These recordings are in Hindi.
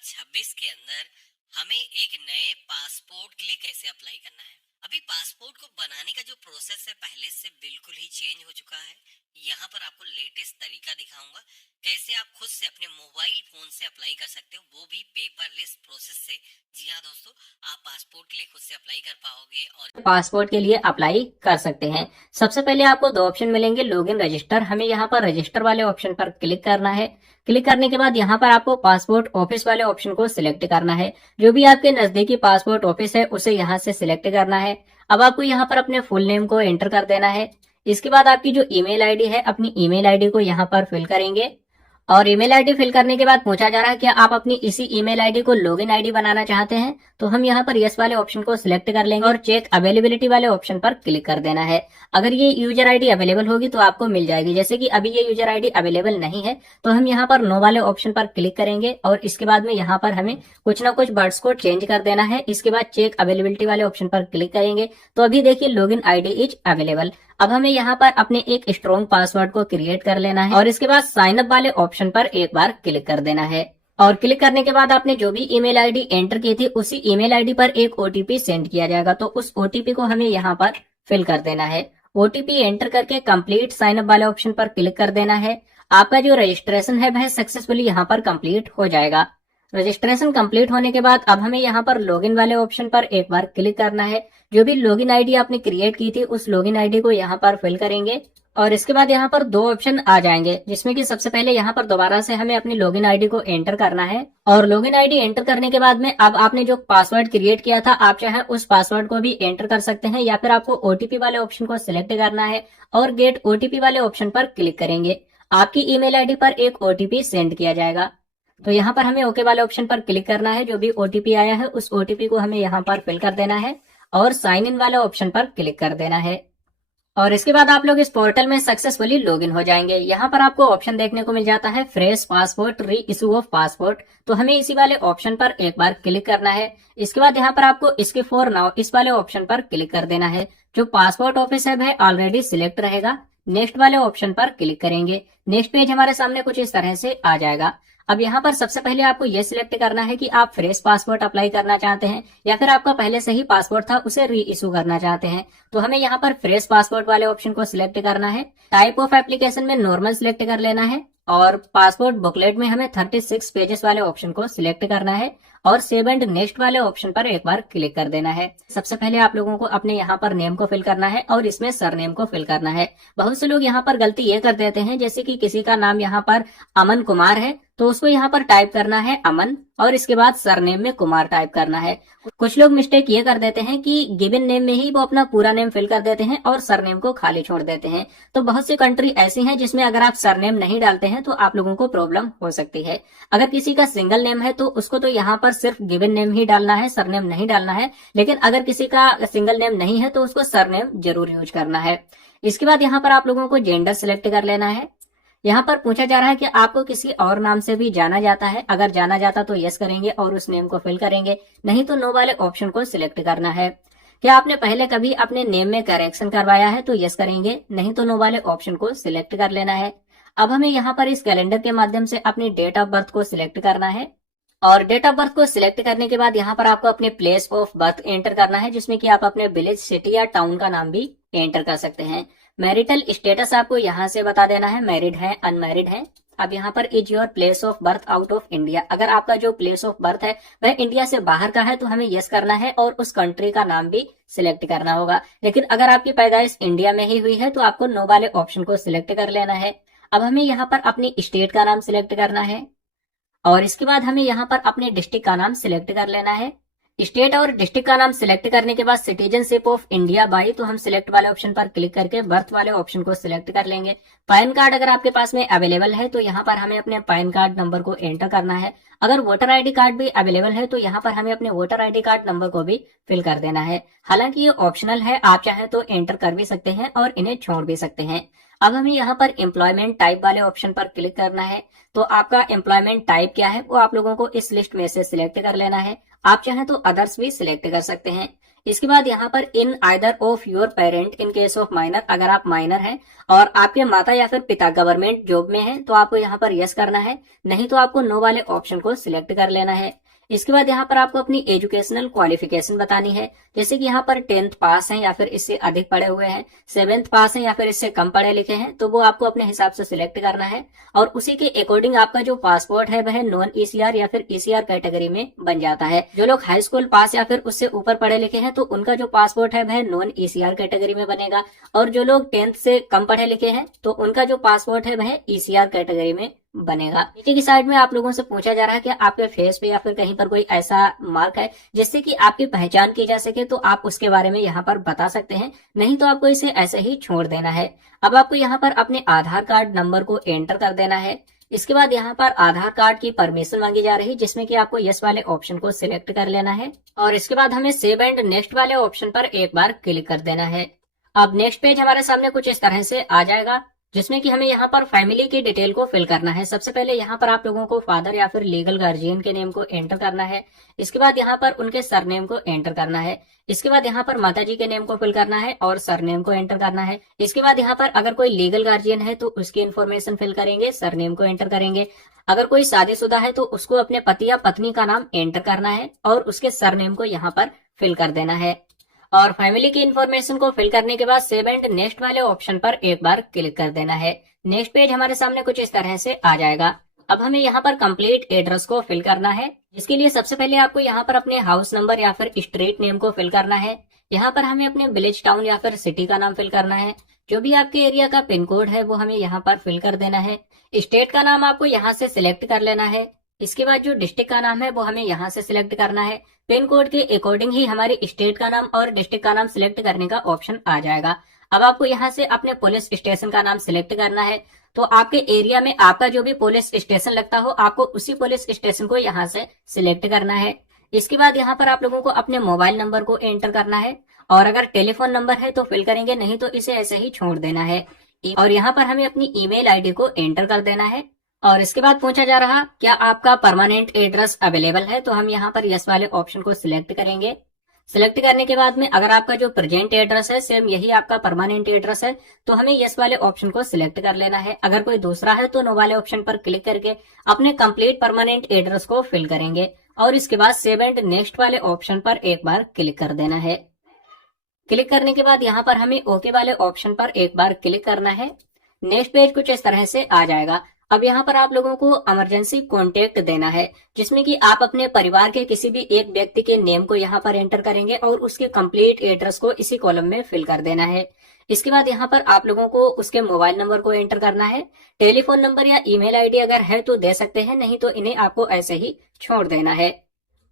2026 के अंदर हमें एक नए पासपोर्ट के लिए कैसे अप्लाई करना है। अभी पासपोर्ट को बनाने का जो प्रोसेस है पहले से बिल्कुल ही चेंज हो चुका है। यहाँ पर आपको लेटेस्ट तरीका दिखाऊंगा कैसे आप खुद से अपने मोबाइल फोन से अप्लाई कर सकते हो, वो भी पेपरलेस प्रोसेस से। जी हाँ दोस्तों, आप पासपोर्ट के लिए खुद से अप्लाई कर पाओगे और पासपोर्ट के लिए अप्लाई कर सकते हैं। सबसे पहले आपको दो ऑप्शन मिलेंगे, लॉगिन रजिस्टर। हमें यहाँ पर रजिस्टर वाले ऑप्शन पर क्लिक करना है। क्लिक करने के बाद यहाँ पर आपको पासपोर्ट ऑफिस वाले ऑप्शन को सिलेक्ट करना है। जो भी आपके नजदीकी पासपोर्ट ऑफिस है उसे यहाँ से सिलेक्ट करना है। अब आपको यहाँ पर अपने फुल नेम को एंटर कर देना है। इसके बाद आपकी जो ईमेल आईडी है, अपनी ईमेल आईडी को यहाँ पर फिल करेंगे। और ईमेल आईडी फिल करने के बाद पूछा जा रहा है कि आप अपनी इसी ईमेल आईडी को लॉगिन आईडी बनाना चाहते हैं, तो हम यहाँ पर यस वाले ऑप्शन को सिलेक्ट कर लेंगे और चेक अवेलेबिलिटी वाले ऑप्शन पर क्लिक कर देना है। अगर ये यूजर आईडी अवेलेबल होगी तो आपको मिल जाएगी। जैसे कि अभी ये यूजर आईडी अवेलेबल नहीं है तो हम यहाँ पर नो वाले ऑप्शन पर क्लिक करेंगे और इसके बाद में यहाँ पर हमें कुछ ना कुछ वर्ड्स को चेंज कर देना है। इसके बाद चेक अवेलेबिलिटी वाले ऑप्शन पर क्लिक करेंगे तो अभी देखिए लॉगिन आईडी इज अवेलेबल। अब हमें यहाँ पर अपने एक स्ट्रॉन्ग पासवर्ड को क्रिएट कर लेना है और इसके बाद साइन अप वाले ऑप्शन पर एक बार क्लिक कर देना है। और क्लिक करने के बाद आपने जो भी ईमेल आईडी एंटर की थी उसी ईमेल आईडी पर एक ओटीपी सेंड किया जाएगा, तो उस ओटीपी को हमें यहाँ पर फिल कर देना है। ओटीपी एंटर करके कंप्लीट साइन अप वाले ऑप्शन पर क्लिक कर देना है। आपका जो रजिस्ट्रेशन है वह सक्सेसफुली यहाँ पर कंप्लीट हो जाएगा। रजिस्ट्रेशन कंप्लीट होने के बाद अब हमें यहाँ पर लॉगिन वाले ऑप्शन पर एक बार क्लिक करना है। जो भी लॉगिन आईडी आपने क्रिएट की थी उस लॉगिन आईडी को यहाँ पर फिल करेंगे और इसके बाद यहाँ पर दो ऑप्शन आ जाएंगे, जिसमें कि सबसे पहले यहाँ पर दोबारा से हमें अपनी लॉगिन आईडी को एंटर करना है। और लॉगिन आईडी एंटर करने के बाद में अब आपने जो पासवर्ड क्रिएट किया था आप चाहे उस पासवर्ड को भी एंटर कर सकते हैं, या फिर आपको ओटीपी वाले ऑप्शन को सिलेक्ट करना है और गेट ओटीपी वाले ऑप्शन पर क्लिक करेंगे। आपकी ईमेल आईडी पर एक ओटीपी सेंड किया जाएगा, तो यहाँ पर हमें ओके वाले ऑप्शन पर क्लिक करना है। जो भी ओटीपी आया है उस ओटीपी को हमें यहाँ पर फिल कर देना है और साइन इन वाले ऑप्शन पर क्लिक कर देना है। और इसके बाद आप लोग इस पोर्टल में सक्सेसफुली लॉगिन हो जाएंगे। यहाँ पर आपको ऑप्शन देखने को मिल जाता है फ्रेश पासपोर्ट, री इशू ऑफ पासपोर्ट, तो हमें इसी वाले ऑप्शन पर एक बार क्लिक करना है। इसके बाद यहाँ पर आपको इसके फॉर नाउ इस वाले ऑप्शन पर क्लिक कर देना है। जो पासपोर्ट ऑफिस है वह ऑलरेडी सिलेक्ट रहेगा। नेक्स्ट वाले ऑप्शन पर क्लिक करेंगे। नेक्स्ट पेज हमारे सामने कुछ इस तरह से आ जाएगा। अब यहाँ पर सबसे पहले आपको ये सिलेक्ट करना है कि आप फ्रेश पासपोर्ट अप्लाई करना चाहते हैं या फिर आपका पहले से ही पासपोर्ट था उसे री इशू करना चाहते हैं। तो हमें यहाँ पर फ्रेश पासपोर्ट वाले ऑप्शन को सिलेक्ट करना है। टाइप ऑफ एप्लीकेशन में नॉर्मल सिलेक्ट कर लेना है और पासपोर्ट बुकलेट में हमें 36 पेजेस वाले ऑप्शन को सिलेक्ट करना है और सेव एंड नेक्स्ट वाले ऑप्शन पर एक बार क्लिक कर देना है। सबसे पहले आप लोगों को अपने यहाँ पर नेम को फिल करना है और इसमें सरनेम को फिल करना है। बहुत से लोग यहाँ पर गलती ये कर देते हैं, जैसे कि किसी का नाम यहाँ पर अमन कुमार है तो उसको यहाँ पर टाइप करना है अमन और इसके बाद सरनेम में कुमार टाइप करना है। कुछ लोग मिस्टेक ये कर देते हैं कि गिवन नेम में ही वो अपना पूरा नेम फिल कर देते हैं और सरनेम को खाली छोड़ देते हैं। तो बहुत सी कंट्री ऐसी हैं जिसमें अगर आप सरनेम नहीं डालते हैं तो आप लोगों को प्रॉब्लम हो सकती है। अगर किसी का सिंगल नेम है तो उसको तो यहाँ पर सिर्फ गिवन नेम ही डालना है, सरनेम नहीं डालना है। लेकिन अगर किसी का सिंगल नेम नहीं है तो उसको सरनेम जरूर यूज करना है। इसके बाद यहाँ पर आप लोगों को जेंडर सिलेक्ट कर लेना है। यहाँ पर पूछा जा रहा है कि आपको किसी और नाम से भी जाना जाता है। अगर जाना जाता तो यस करेंगे और उस नेम को फिल करेंगे, नहीं तो नो वाले ऑप्शन को सिलेक्ट करना है। क्या आपने पहले कभी अपने नेम में करेक्शन करवाया है तो यस करेंगे, नहीं तो नो वाले ऑप्शन को सिलेक्ट कर लेना है। अब हमें यहाँ पर इस कैलेंडर के माध्यम से अपनी डेट ऑफ बर्थ को सिलेक्ट करना है और डेट ऑफ बर्थ को सिलेक्ट करने के बाद यहाँ पर आपको अपने प्लेस ऑफ बर्थ एंटर करना है, जिसमें कि आप अपने विलेज, सिटी या टाउन का नाम भी एंटर कर सकते हैं। मैरिटल स्टेटस आपको यहाँ से बता देना है, मैरिड है, अनमैरिड है। अब यहाँ पर is your place of birth out of India, अगर आपका जो प्लेस ऑफ बर्थ है वह इंडिया से बाहर का है तो हमें यस करना है और उस कंट्री का नाम भी सिलेक्ट करना होगा। लेकिन अगर आपकी पैदाइश इंडिया में ही हुई है तो आपको नो वाले ऑप्शन को सिलेक्ट कर लेना है। अब हमें यहाँ पर अपनी स्टेट का नाम सिलेक्ट करना है और इसके बाद हमें यहाँ पर अपने डिस्ट्रिक्ट का नाम सिलेक्ट कर लेना है। स्टेट और डिस्ट्रिक्ट का नाम सिलेक्ट करने के बाद सिटीजनशिप ऑफ इंडिया बाई, तो हम सिलेक्ट वाले ऑप्शन पर क्लिक करके बर्थ वाले ऑप्शन को सिलेक्ट कर लेंगे। पैन कार्ड अगर आपके पास में अवेलेबल है तो यहाँ पर हमें अपने पैन कार्ड नंबर को एंटर करना है। अगर वोटर आईडी कार्ड भी अवेलेबल है तो यहाँ पर हमें अपने वोटर आईडी कार्ड नंबर को भी फिल कर देना है। हालांकि ये ऑप्शनल है, आप चाहे तो एंटर कर भी सकते हैं और इन्हें छोड़ भी सकते हैं। अब हमें यहाँ पर एम्प्लॉयमेंट टाइप वाले ऑप्शन पर क्लिक करना है। तो आपका एम्प्लॉयमेंट टाइप क्या है वो आप लोगों को इस लिस्ट में से सिलेक्ट कर लेना है। आप चाहें तो अदर्स भी सिलेक्ट कर सकते हैं। इसके बाद यहाँ पर in either of your parent in case of minor, अगर आप माइनर हैं और आपके माता या फिर पिता गवर्नमेंट जॉब में हैं तो आपको यहाँ पर यस करना है, नहीं तो आपको नो वाले ऑप्शन को सिलेक्ट कर लेना है। इसके बाद यहाँ पर आपको अपनी एजुकेशनल क्वालिफिकेशन बतानी है, जैसे कि यहाँ पर 10th पास हैं या फिर इससे अधिक पढ़े हुए हैं, 7th पास हैं या फिर इससे कम पढ़े लिखे हैं, तो वो आपको अपने हिसाब से सिलेक्ट करना है और उसी के अकॉर्डिंग आपका जो पासपोर्ट है वह नॉन ईसीआर या फिर ईसीआर कैटेगरी में बन जाता है। जो लोग हाई स्कूल पास या फिर उससे ऊपर पढ़े लिखे हैं तो उनका जो पासपोर्ट है वह नॉन ईसीआर कैटेगरी में बनेगा, और जो लोग 10th से कम पढ़े लिखे हैं तो उनका जो पासपोर्ट है वह ईसीआर कैटेगरी में बनेगा। नीचे की साइड में आप लोगों से पूछा जा रहा है कि आपके फेस पे या फिर कहीं पर कोई ऐसा मार्क है जिससे कि आपकी पहचान की जा सके, तो आप उसके बारे में यहाँ पर बता सकते हैं, नहीं तो आपको इसे ऐसे ही छोड़ देना है। अब आपको यहाँ पर अपने आधार कार्ड नंबर को एंटर कर देना है। इसके बाद यहाँ पर आधार कार्ड की परमिशन मांगी जा रही है, जिसमें कि आपको यस वाले ऑप्शन को सिलेक्ट कर लेना है और इसके बाद हमें सेव एंड नेक्स्ट वाले ऑप्शन पर एक बार क्लिक कर देना है। अब नेक्स्ट पेज हमारे सामने कुछ इस तरह से आ जाएगा, जिसमें कि हमें यहाँ पर फैमिली की डिटेल को फिल करना है। सबसे पहले यहाँ पर आप लोगों को फादर या फिर लीगल गार्जियन के नेम को एंटर करना है। इसके बाद यहाँ पर उनके सरनेम को एंटर करना है। इसके बाद यहाँ पर माताजी के नेम को फिल करना है और सरनेम को एंटर करना है। इसके बाद यहाँ पर अगर कोई लीगल गार्जियन है तो उसकी इन्फॉर्मेशन फिल करेंगे, सरनेम को एंटर करेंगे। अगर कोई शादीशुदा है तो उसको अपने पति या पत्नी का नाम एंटर करना है और उसके सरनेम को यहाँ पर फिल कर देना है। और फैमिली की इन्फॉर्मेशन को फिल करने के बाद सेव एंड नेक्स्ट वाले ऑप्शन पर एक बार क्लिक कर देना है। नेक्स्ट पेज हमारे सामने कुछ इस तरह से आ जाएगा। अब हमें यहाँ पर कंप्लीट एड्रेस को फिल करना है, जिसके लिए सबसे पहले आपको यहाँ पर अपने हाउस नंबर या फिर स्ट्रीट नेम को फिल करना है। यहाँ पर हमें अपने विलेज, टाउन या फिर सिटी का नाम फिल करना है। जो भी आपके एरिया का पिन कोड है वो हमें यहाँ पर फिल कर देना है। स्टेट का नाम आपको यहाँ से सिलेक्ट कर लेना है। इसके बाद जो डिस्ट्रिक्ट का नाम है वो हमें यहाँ से सिलेक्ट करना है। पिन कोड के अकॉर्डिंग ही हमारी स्टेट का नाम और डिस्ट्रिक्ट का नाम सिलेक्ट करने का ऑप्शन आ जाएगा। अब आपको यहाँ से अपने पुलिस स्टेशन का नाम सिलेक्ट करना है। तो आपके एरिया में आपका जो भी पुलिस स्टेशन लगता हो आपको उसी पुलिस स्टेशन को यहाँ से सिलेक्ट करना है। इसके बाद यहाँ पर आप लोगों को अपने मोबाइल नंबर को एंटर करना है और अगर टेलीफोन नंबर है तो फिल करेंगे, नहीं तो इसे ऐसे ही छोड़ देना है। और यहाँ पर हमें अपनी ईमेल आईडी को एंटर कर देना है। और इसके बाद पूछा जा रहा क्या आपका परमानेंट एड्रेस अवेलेबल है, तो हम यहाँ पर यस वाले ऑप्शन को सिलेक्ट करेंगे। सिलेक्ट करने के बाद में अगर आपका जो प्रेजेंट एड्रेस है सेम यही आपका परमानेंट एड्रेस है तो हमें यस वाले ऑप्शन को सिलेक्ट कर लेना है। अगर कोई दूसरा है तो नो वाले ऑप्शन पर क्लिक करके अपने कंप्लीट परमानेंट एड्रेस को फिल करेंगे और इसके बाद सेव एंड नेक्स्ट वाले ऑप्शन पर एक बार क्लिक कर देना है। क्लिक करने के बाद यहाँ पर हमें ओके वाले ऑप्शन पर एक बार क्लिक करना है। नेक्स्ट पेज कुछ इस तरह से आ जाएगा। अब यहाँ पर आप लोगों को इमरजेंसी कॉन्टेक्ट देना है, जिसमें कि आप अपने परिवार के किसी भी एक व्यक्ति के नेम को यहाँ पर एंटर करेंगे और उसके कंप्लीट एड्रेस को इसी कॉलम में फिल कर देना है। इसके बाद यहाँ पर आप लोगों को उसके मोबाइल नंबर को एंटर करना है। टेलीफोन नंबर या ईमेल आईडी अगर है तो दे सकते हैं, नहीं तो इन्हें आपको ऐसे ही छोड़ देना है।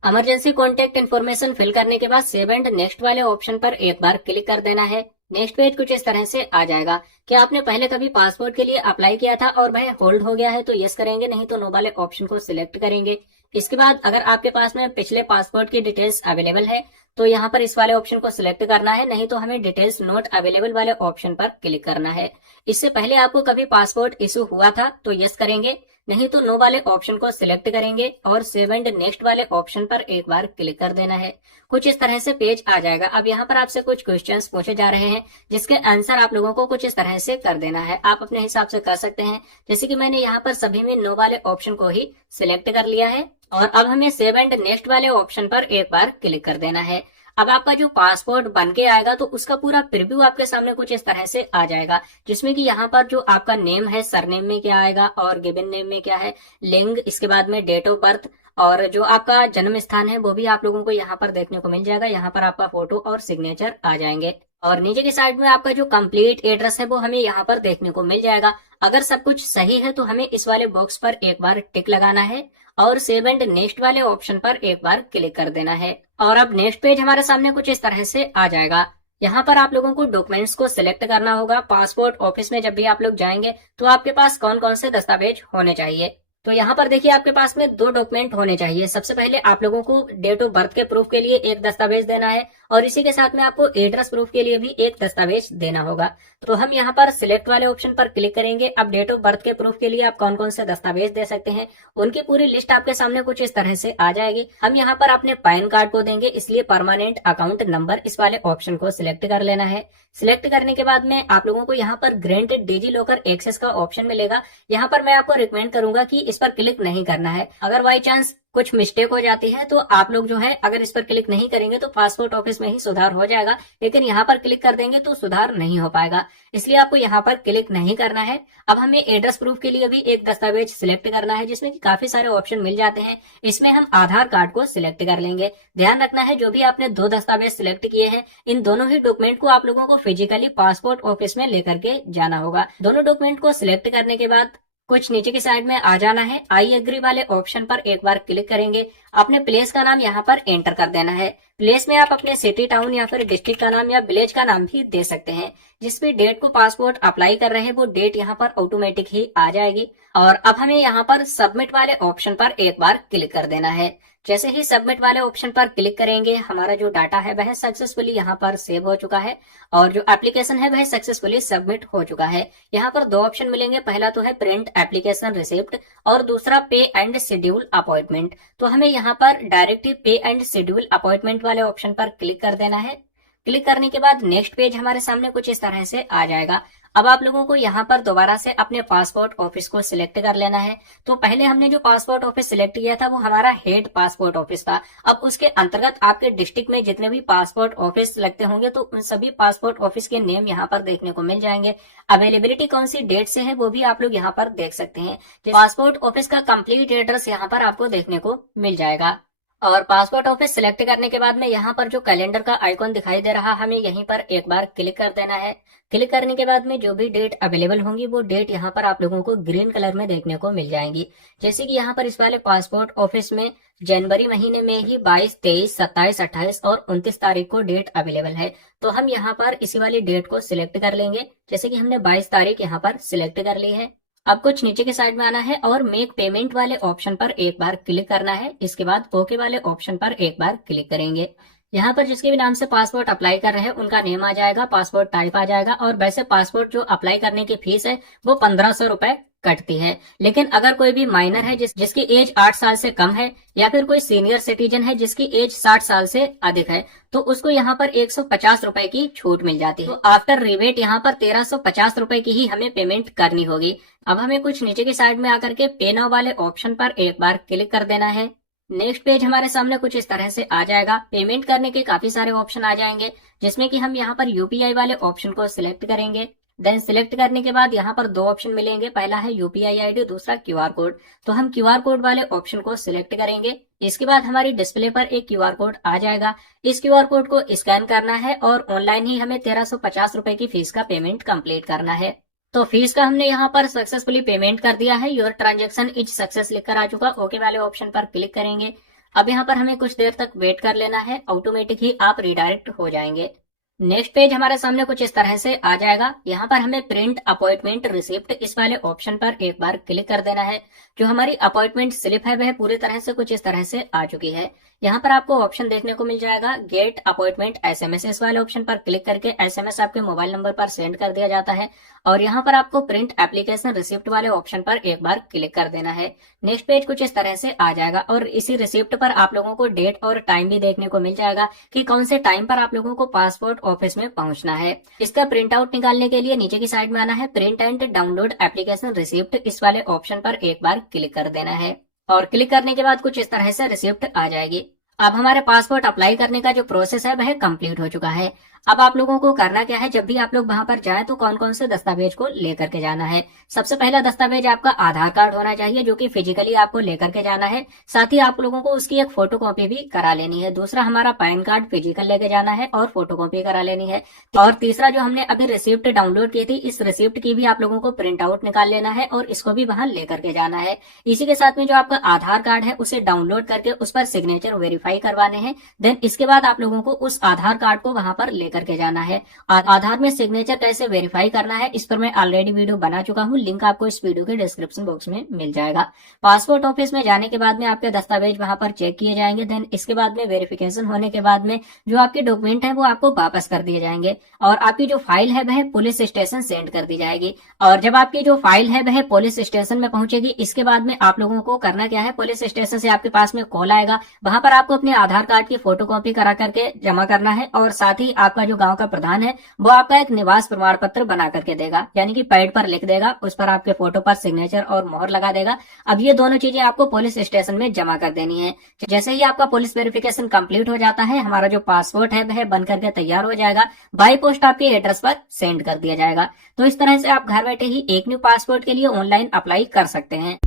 इमरजेंसी कॉन्टेक्ट इन्फॉर्मेशन फिल करने के बाद सेव एंड नेक्स्ट वाले ऑप्शन पर एक बार क्लिक कर देना है। नेक्स्ट पेज कुछ इस तरह से आ जाएगा। क्या आपने पहले कभी पासपोर्ट के लिए अप्लाई किया था और वह होल्ड हो गया है तो यस करेंगे, नहीं तो नो वाले ऑप्शन को सिलेक्ट करेंगे। इसके बाद अगर आपके पास में पिछले पासपोर्ट की डिटेल्स अवेलेबल है तो यहाँ पर इस वाले ऑप्शन को सिलेक्ट करना है, नहीं तो हमें डिटेल्स नॉट अवेलेबल वाले ऑप्शन पर क्लिक करना है। इससे पहले आपको कभी पासपोर्ट इशू हुआ था तो यस करेंगे, नहीं तो नो वाले ऑप्शन को सिलेक्ट करेंगे और सेव एंड नेक्स्ट वाले ऑप्शन पर एक बार क्लिक कर देना है। कुछ इस तरह से पेज आ जाएगा। अब यहाँ पर आपसे कुछ क्वेश्चंस पूछे जा रहे हैं जिसके आंसर आप लोगों को कुछ इस तरह से कर देना है। आप अपने हिसाब से कर सकते हैं, जैसे कि मैंने यहाँ पर सभी में नो वाले ऑप्शन को ही सिलेक्ट कर लिया है और अब हमें सेव एंड नेक्स्ट वाले ऑप्शन पर एक बार क्लिक कर देना है। अब आपका जो पासपोर्ट बन के आएगा तो उसका पूरा प्रीव्यू आपके सामने कुछ इस तरह से आ जाएगा, जिसमें कि यहाँ पर जो आपका नेम है सरनेम में क्या आएगा और गिवन नेम में क्या है, लिंग, इसके बाद में डेट ऑफ बर्थ और जो आपका जन्म स्थान है वो भी आप लोगों को यहाँ पर देखने को मिल जाएगा। यहाँ पर आपका फोटो और सिग्नेचर आ जाएंगे और नीचे की साइड में आपका जो कंप्लीट एड्रेस है वो हमें यहाँ पर देखने को मिल जाएगा। अगर सब कुछ सही है तो हमें इस वाले बॉक्स पर एक बार टिक लगाना है और सेव एंड नेक्स्ट वाले ऑप्शन पर एक बार क्लिक कर देना है। और अब नेक्स्ट पेज हमारे सामने कुछ इस तरह से आ जाएगा। यहाँ पर आप लोगों को डॉक्यूमेंट्स को सिलेक्ट करना होगा। पासपोर्ट ऑफिस में जब भी आप लोग जाएंगे तो आपके पास कौन कौन से दस्तावेज होने चाहिए। तो यहाँ पर देखिए आपके पास में 2 डॉक्यूमेंट होने चाहिए। सबसे पहले आप लोगों को डेट ऑफ बर्थ के प्रूफ के लिए एक दस्तावेज देना है और इसी के साथ में आपको एड्रेस प्रूफ के लिए भी एक दस्तावेज देना होगा। तो हम यहाँ पर सिलेक्ट वाले ऑप्शन पर क्लिक करेंगे। अब डेट ऑफ बर्थ के प्रूफ के लिए आप कौन कौन से दस्तावेज दे सकते हैं उनकी पूरी लिस्ट आपके सामने कुछ इस तरह से आ जाएगी। हम यहाँ पर अपने पैन कार्ड को देंगे, इसलिए परमानेंट अकाउंट नंबर इस वाले ऑप्शन को सिलेक्ट कर लेना है। सिलेक्ट करने के बाद में आप लोगों को यहाँ पर ग्रांटेड डिजी लॉकर एक्सेस का ऑप्शन मिलेगा। यहाँ पर मैं आपको रिकमेंड करूंगा कि इस पर क्लिक नहीं करना है। अगर बाई चांस कुछ मिस्टेक हो जाती है तो आप लोग जो है अगर इस पर क्लिक नहीं करेंगे तो पासपोर्ट ऑफिस में ही सुधार हो जाएगा, लेकिन यहाँ पर क्लिक कर देंगे तो सुधार नहीं हो पाएगा, इसलिए आपको यहाँ पर क्लिक नहीं करना है। अब हमें एड्रेस प्रूफ के लिए भी एक दस्तावेज सिलेक्ट करना है, जिसमें कि काफी सारे ऑप्शन मिल जाते हैं। इसमें हम आधार कार्ड को सिलेक्ट कर लेंगे। ध्यान रखना है जो भी आपने 2 दस्तावेज सिलेक्ट किए हैं, इन दोनों ही डॉक्यूमेंट को आप लोगों को फिजिकली पासपोर्ट ऑफिस में लेकर के जाना होगा। दोनों डॉक्यूमेंट को सिलेक्ट करने के बाद कुछ नीचे की साइड में आ जाना है। आई एग्री वाले ऑप्शन पर एक बार क्लिक करेंगे। अपने प्लेस का नाम यहाँ पर एंटर कर देना है। प्लेस में आप अपने सिटी, टाउन या फिर डिस्ट्रिक्ट का नाम या विलेज का नाम भी दे सकते हैं। जिस भी डेट को पासपोर्ट अप्लाई कर रहे हैं वो डेट यहाँ पर ऑटोमेटिक ही आ जाएगी। और अब हमें यहाँ पर सबमिट वाले ऑप्शन पर एक बार क्लिक कर देना है। जैसे ही सबमिट वाले ऑप्शन पर क्लिक करेंगे, हमारा जो डाटा है वह सक्सेसफुली यहाँ पर सेव हो चुका है और जो एप्लीकेशन है वह सक्सेसफुली सबमिट हो चुका है। यहाँ पर 2 ऑप्शन मिलेंगे, पहला तो है प्रिंट एप्लीकेशन रिसिप्ट और दूसरा पे एंड शेड्यूल अपॉइंटमेंट। तो हमें यहाँ पर डायरेक्ट पे एंड शेड्यूल अपॉइंटमेंट वाले ऑप्शन पर क्लिक कर देना है। क्लिक करने के बाद नेक्स्ट पेज हमारे सामने कुछ इस तरह से आ जाएगा। अब आप लोगों को यहाँ पर दोबारा से अपने पासपोर्ट ऑफिस को सिलेक्ट कर लेना है। तो पहले हमने जो पासपोर्ट ऑफिस सिलेक्ट किया था वो हमारा हेड पासपोर्ट ऑफिस था। अब उसके अंतर्गत आपके डिस्ट्रिक्ट में जितने भी पासपोर्ट ऑफिस लगते होंगे तो उन सभी पासपोर्ट ऑफिस के नेम यहाँ पर देखने को मिल जाएंगे। अवेलेबिलिटी कौन सी डेट से है वो भी आप लोग यहाँ पर देख सकते हैं। पासपोर्ट ऑफिस का कंप्लीट एड्रेस यहाँ पर आपको देखने को मिल जाएगा। और पासपोर्ट ऑफिस सिलेक्ट करने के बाद में यहाँ पर जो कैलेंडर का आइकॉन दिखाई दे रहा, हमें यहीं पर एक बार क्लिक कर देना है। क्लिक करने के बाद में जो भी डेट अवेलेबल होंगी वो डेट यहाँ पर आप लोगों को ग्रीन कलर में देखने को मिल जाएंगी। जैसे कि यहाँ पर इस वाले पासपोर्ट ऑफिस में जनवरी महीने में ही 22, 23, 27, 28 और 29 तारीख को डेट अवेलेबल है। तो हम यहाँ पर इसी वाली डेट को सिलेक्ट कर लेंगे। जैसे कि हमने 22 तारीख यहाँ पर सिलेक्ट कर ली है। अब कुछ नीचे के साइड में आना है और मेक पेमेंट वाले ऑप्शन पर एक बार क्लिक करना है। इसके बाद ओके वाले ऑप्शन पर एक बार क्लिक करेंगे। यहाँ पर जिसके भी नाम से पासपोर्ट अप्लाई कर रहे हैं उनका नेम आ जाएगा, पासपोर्ट टाइप आ जाएगा और वैसे पासपोर्ट जो अप्लाई करने की फीस है वो 1500 रुपए कटती है। लेकिन अगर कोई भी माइनर है जिसकी एज 8 साल से कम है या फिर कोई सीनियर सिटीजन है जिसकी एज 60 साल से अधिक है तो उसको यहाँ पर 150 रुपए की छूट मिल जाती है। तो आफ्टर रिबेट यहाँ पर 1350 रुपए की ही हमें पेमेंट करनी होगी। अब हमें कुछ नीचे की साइड में आकर के पे नाउ वाले ऑप्शन पर एक बार क्लिक कर देना है। नेक्स्ट पेज हमारे सामने कुछ इस तरह से आ जाएगा। पेमेंट करने के काफी सारे ऑप्शन आ जाएंगे, जिसमें कि हम यहाँ पर यूपीआई वाले ऑप्शन को सिलेक्ट करेंगे। देन सिलेक्ट करने के बाद यहाँ पर 2 ऑप्शन मिलेंगे, पहला है यूपीआई आईडी, दूसरा क्यूआर कोड। तो हम क्यूआर कोड वाले ऑप्शन को सिलेक्ट करेंगे। इसके बाद हमारी डिस्प्ले पर एक क्यूआर कोड आ जाएगा। इस क्यूआर कोड को स्कैन करना है और ऑनलाइन ही हमें 1350 रुपए की फीस का पेमेंट कंप्लीट करना है। तो फीस का हमने यहाँ पर सक्सेसफुली पेमेंट कर दिया है। योर ट्रांजैक्शन इज सक्सेस लिखकर आ चुका। ओके वाले ऑप्शन पर क्लिक करेंगे। अब यहाँ पर हमें कुछ देर तक वेट कर लेना है, ऑटोमेटिक ही आप रिडायरेक्ट हो जाएंगे। नेक्स्ट पेज हमारे सामने कुछ इस तरह से आ जाएगा। यहाँ पर हमें प्रिंट अपॉइंटमेंट रिसिप्ट इस वाले ऑप्शन पर एक बार क्लिक कर देना है। जो हमारी अपॉइंटमेंट स्लिप है वह पूरी तरह से कुछ इस तरह से आ चुकी है। यहाँ पर आपको ऑप्शन देखने को मिल जाएगा गेट अपॉइंटमेंट एसएमएस। इस वाले ऑप्शन पर क्लिक करके एसएमएस आपके मोबाइल नंबर पर सेंड कर दिया जाता है। और यहाँ पर आपको प्रिंट एप्लीकेशन रिसिप्ट वाले ऑप्शन पर एक बार क्लिक कर देना है। नेक्स्ट पेज कुछ इस तरह से आ जाएगा और इसी रिसिप्ट पर आप लोगों को डेट और टाइम भी देखने को मिल जाएगा कि कौन से टाइम पर आप लोगों को पासपोर्ट ऑफिस में पहुंचना है। इसका प्रिंट आउट निकालने के लिए नीचे की साइड में आना है, print and download application receipt इस वाले ऑप्शन पर एक बार क्लिक कर देना है। और क्लिक करने के बाद कुछ इस तरह से रिसिप्ट आ जाएगी। अब हमारे पासपोर्ट अप्लाई करने का जो प्रोसेस है वह कंप्लीट हो चुका है। अब आप लोगों को करना क्या है, जब भी आप लोग वहां पर जाएं तो कौन कौन से दस्तावेज को लेकर के जाना है। सबसे पहला दस्तावेज आपका आधार कार्ड होना चाहिए, जो कि फिजिकली आपको लेकर के जाना है। साथ ही आप लोगों को उसकी एक फोटोकॉपी भी करा लेनी है। दूसरा हमारा पैन कार्ड फिजिकल लेके जाना है और फोटोकॉपी करा लेनी है। और तीसरा जो हमने अभी रिसिप्ट डाउनलोड की थी, इस रिसिप्ट की भी आप लोगों को प्रिंट आउट निकाल लेना है और इसको भी वहां लेकर के जाना है। इसी के साथ में जो आपका आधार कार्ड है उसे डाउनलोड करके उस पर सिग्नेचर वेरीफाई करवाने हैं। देन इसके बाद आप लोगों को उस आधार कार्ड को वहां पर लेकर करके जाना है। आधार में सिग्नेचर कैसे वेरीफाई करना है इस पर मैं ऑलरेडी वीडियो बना चुका हूँ, लिंक आपको इस वीडियो के डिस्क्रिप्शन बॉक्स में मिल जाएगा। पासपोर्ट ऑफिस में जाने के बाद में आपके दस्तावेज वहां पर चेक किए जाएंगे। देन इसके बाद में वेरिफिकेशन होने के बाद में जो आपके डॉक्यूमेंट है वो आपको वापस कर दिए जाएंगे और आपकी जो फाइल है वह पुलिस स्टेशन सेंड कर दी जाएगी। और जब आपकी जो फाइल है वह पुलिस स्टेशन में पहुंचेगी, इसके बाद में आप लोगों को करना क्या है, पुलिस स्टेशन से आपके पास में कॉल आएगा, वहां पर आपको अपने आधार कार्ड की फोटोकॉपी करा करके जमा करना है और साथ ही आपका जो गांव का प्रधान है वो आपका एक निवास प्रमाण पत्र बना करके देगा, यानी कि पैड पर लिख देगा, उस पर आपके फोटो पर सिग्नेचर और मोहर लगा देगा। अब ये दोनों चीजें आपको पुलिस स्टेशन में जमा कर देनी है। जैसे ही आपका पुलिस वेरिफिकेशन कंप्लीट हो जाता है, हमारा जो पासपोर्ट है वह बन करके तैयार हो जाएगा, बाई पोस्ट आपके एड्रेस पर सेंड कर दिया जाएगा। तो इस तरह से आप घर बैठे ही एक न्यू पासपोर्ट के लिए ऑनलाइन अप्लाई कर सकते हैं।